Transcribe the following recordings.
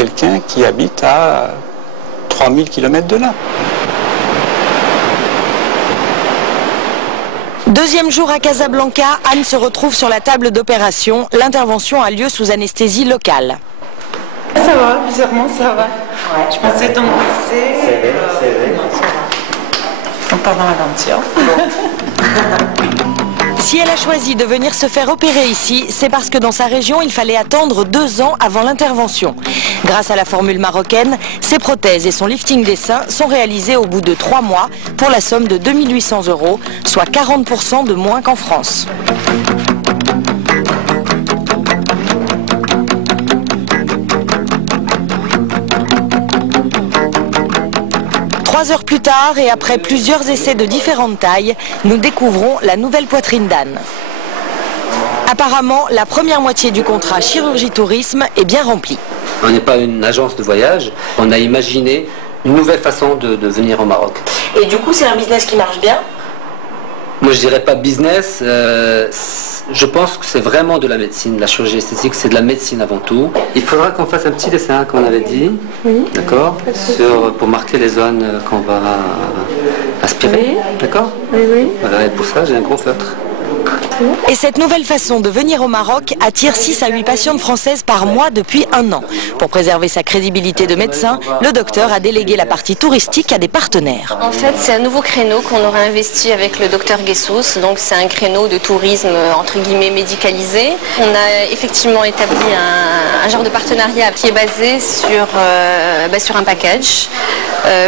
quelqu'un qui habite à 3000 km de là. Deuxième jour à Casablanca, Anne se retrouve sur la table d'opération. L'intervention a lieu sous anesthésie locale. Ça va, bizarrement ça va. Ouais. Je pensais t'embrasser. C'est vrai. On part dans l'aventure. Si elle a choisi de venir se faire opérer ici, c'est parce que dans sa région, il fallait attendre 2 ans avant l'intervention. Grâce à la formule marocaine, ses prothèses et son lifting des seins sont réalisés au bout de 3 mois pour la somme de 2 800 €, soit 40% de moins qu'en France. Trois heures plus tard et après plusieurs essais de différentes tailles, nous découvrons la nouvelle poitrine d'Anne. Apparemment, la première moitié du contrat chirurgie-tourisme est bien remplie. On n'est pas une agence de voyage, on a imaginé une nouvelle façon de venir au Maroc. Et du coup, c'est un business qui marche bien? Moi, je dirais pas business. Je pense que c'est vraiment de la médecine. La chirurgie esthétique, c'est de la médecine avant tout. Il faudra qu'on fasse un petit dessin, comme on avait dit, oui. D'accord, pour marquer les zones qu'on va aspirer, oui. D'accord. Oui. Voilà, et pour ça, j'ai un gros feutre. Et cette nouvelle façon de venir au Maroc attire 6 à 8 patientes françaises par mois depuis 1 an. Pour préserver sa crédibilité de médecin, le docteur a délégué la partie touristique à des partenaires. En fait, c'est un nouveau créneau qu'on aura investi avec le docteur Guessous. Donc c'est un créneau de tourisme entre guillemets médicalisé. On a effectivement établi un genre de partenariat qui est basé sur un package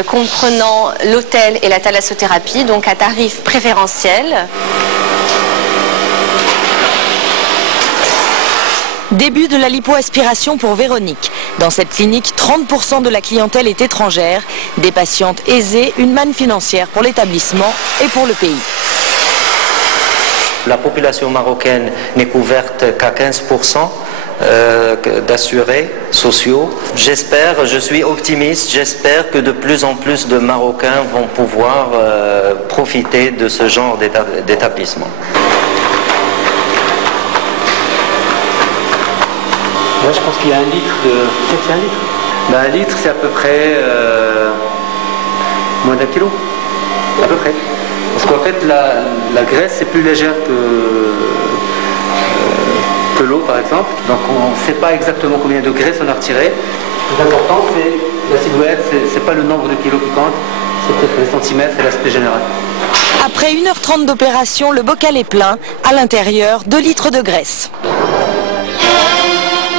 comprenant l'hôtel et la thalassothérapie, donc à tarif préférentiel. Début de la lipoaspiration pour Véronique. Dans cette clinique, 30% de la clientèle est étrangère, des patientes aisées, une manne financière pour l'établissement et pour le pays. La population marocaine n'est couverte qu'à 15% d'assurés sociaux. Je suis optimiste, j'espère que de plus en plus de Marocains vont pouvoir profiter de ce genre d'établissement. Ouais, je pense qu'il y a 1 litre de... C'est 1 litre. Ben, 1 litre, c'est à peu près moins d'1 kilo. À peu près. Parce qu'en fait, la graisse est plus légère que l'eau, par exemple. Donc on ne sait pas exactement combien de graisse on a retiré. Le plus important, c'est la silhouette, c'est pas le nombre de kilos qui compte, c'est peut-être les centimètres et l'aspect général. Après 1h30 d'opération, le bocal est plein. À l'intérieur, 2 litres de graisse.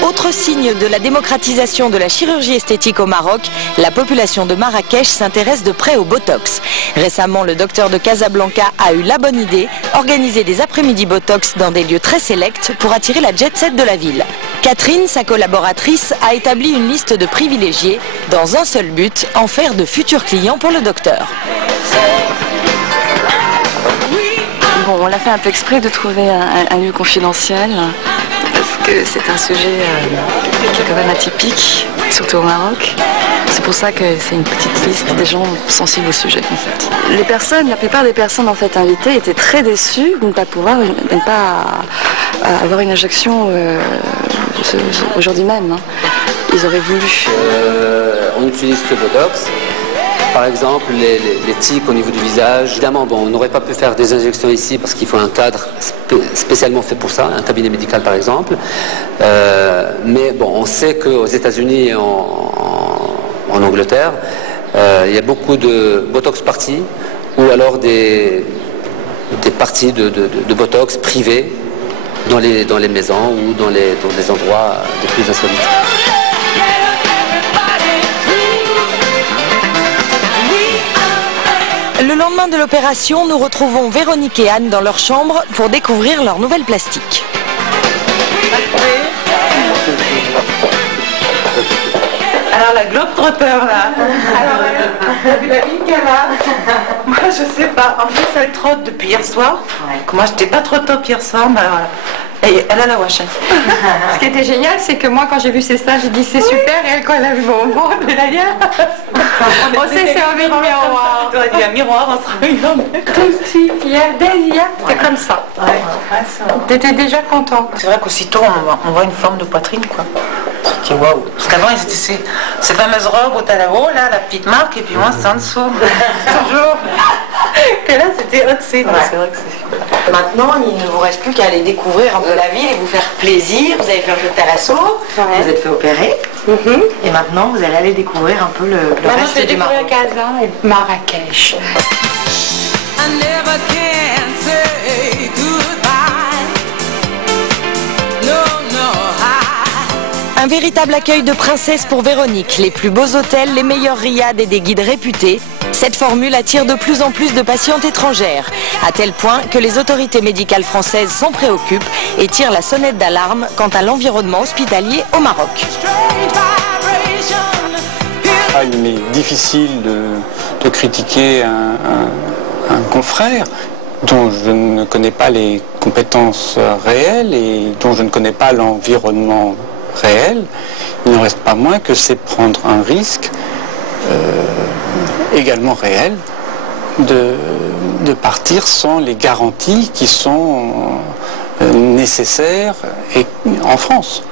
Autre signe de la démocratisation de la chirurgie esthétique au Maroc, la population de Marrakech s'intéresse de près au Botox. Récemment, le docteur de Casablanca a eu la bonne idée, organiser des après-midi Botox dans des lieux très sélects pour attirer la jet-set de la ville. Catherine, sa collaboratrice, a établi une liste de privilégiés dans un seul but, en faire de futurs clients pour le docteur. Bon, on l'a fait un peu exprès de trouver un lieu confidentiel. Parce que c'est un sujet qui est quand même atypique, surtout au Maroc. C'est pour ça que c'est une petite liste des gens sensibles au sujet, en fait. La plupart des personnes en fait invitées étaient très déçues de ne pas avoir une injection aujourd'hui même. Hein. Ils auraient voulu. On utilise ce Botox. Par exemple, les tics au niveau du visage. Évidemment, bon, on n'aurait pas pu faire des injections ici parce qu'il faut un cadre spécialement fait pour ça, un cabinet médical par exemple. Mais bon, on sait qu'aux États-Unis et en Angleterre, il y a beaucoup de Botox parties ou alors des parties de Botox privées dans les maisons ou dans les endroits les plus insolites. Le lendemain de l'opération, nous retrouvons Véronique et Anne dans leur chambre pour découvrir leur nouvelle plastique. Alors la globe-trotter là, t'as vu la ligne qu'elle a? Moi je sais pas, en fait elle trotte depuis hier soir. Moi j'étais pas trop top hier soir, mais et elle a la wash. Ce qui était génial, c'est que moi quand j'ai vu ces stages, j'ai dit c'est super, et elle quand elle a vu mon ventre, elle a dit on sait c'est un miroir. Il y a un miroir, on sera une homme. Tout de suite, hier, c'était comme ça. T'étais déjà content. C'est vrai qu'aussitôt on voit une forme de poitrine quoi. Je dis waouh. Parce qu'avant, c'était ces fameuses robes où t'as là-haut, là, la petite marque, et puis moi, c'est en dessous. Toujours. Que là, c'était au-dessus. Ouais. C'est vrai que c'est super. Maintenant, il ne vous reste plus qu'à aller découvrir un peu la ville et vous faire plaisir. Vous avez fait un jeu de Thalasso, vous êtes fait opérer. Et maintenant, vous allez aller découvrir un peu le reste du Maroc. Casa et Marrakech. Un véritable accueil de princesse pour Véronique. Les plus beaux hôtels, les meilleurs riads et des guides réputés. Cette formule attire de plus en plus de patientes étrangères, à tel point que les autorités médicales françaises s'en préoccupent et tirent la sonnette d'alarme quant à l'environnement hospitalier au Maroc. Il m'est difficile de critiquer un confrère dont je ne connais pas les compétences réelles et dont je ne connais pas l'environnement réel. Il n'en reste pas moins que c'est prendre un risque également réel de partir sans les garanties qui sont nécessaires en France.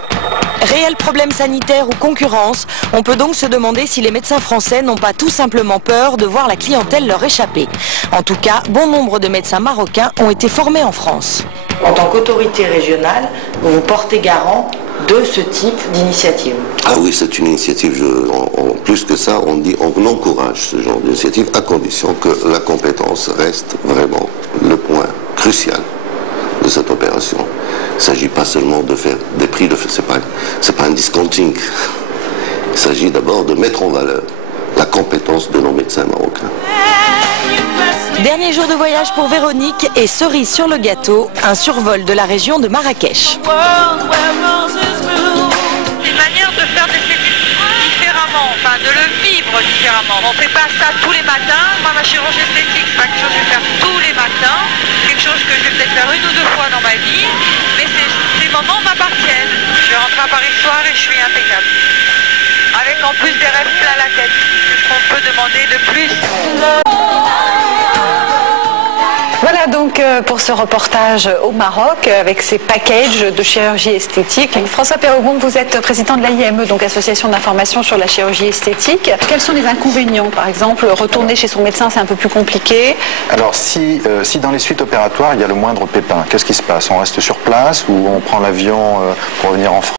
Réel problème sanitaire ou concurrence, on peut donc se demander si les médecins français n'ont pas tout simplement peur de voir la clientèle leur échapper. En tout cas, bon nombre de médecins marocains ont été formés en France. En tant qu'autorité régionale, vous vous portez garant de ce type d'initiative? Ah oui, c'est une initiative, plus que ça, on encourage ce genre d'initiative à condition que la compétence reste vraiment le point crucial de cette opération. Il ne s'agit pas seulement de faire des prix, c'est pas un discounting. Il s'agit d'abord de mettre en valeur la compétence de nos médecins marocains. Dernier jour de voyage pour Véronique et cerise sur le gâteau, un survol de la région de Marrakech. Une manière de faire des esthétiques différemment, enfin de le vivre différemment. On ne fait pas ça tous les matins. Moi, ma chirurgie esthétique, c'est pas quelque chose que je vais faire tous les matins. Quelque chose que je vais peut-être faire une ou deux fois dans ma vie. Mais ces moments m'appartiennent. Je rentre à Paris ce soir et je suis impeccable. Avec en plus des rêves plein la tête. Qu'est-ce qu'on peut demander de plus? Voilà donc pour ce reportage au Maroc avec ces packages de chirurgie esthétique. François Perrogon, vous êtes président de l'AIME, donc Association d'information sur la chirurgie esthétique. Quels sont les inconvénients? Par exemple, retourner chez son médecin, c'est un peu plus compliqué. Alors si dans les suites opératoires, il y a le moindre pépin, qu'est-ce qui se passe? On reste sur place ou on prend l'avion pour venir en France?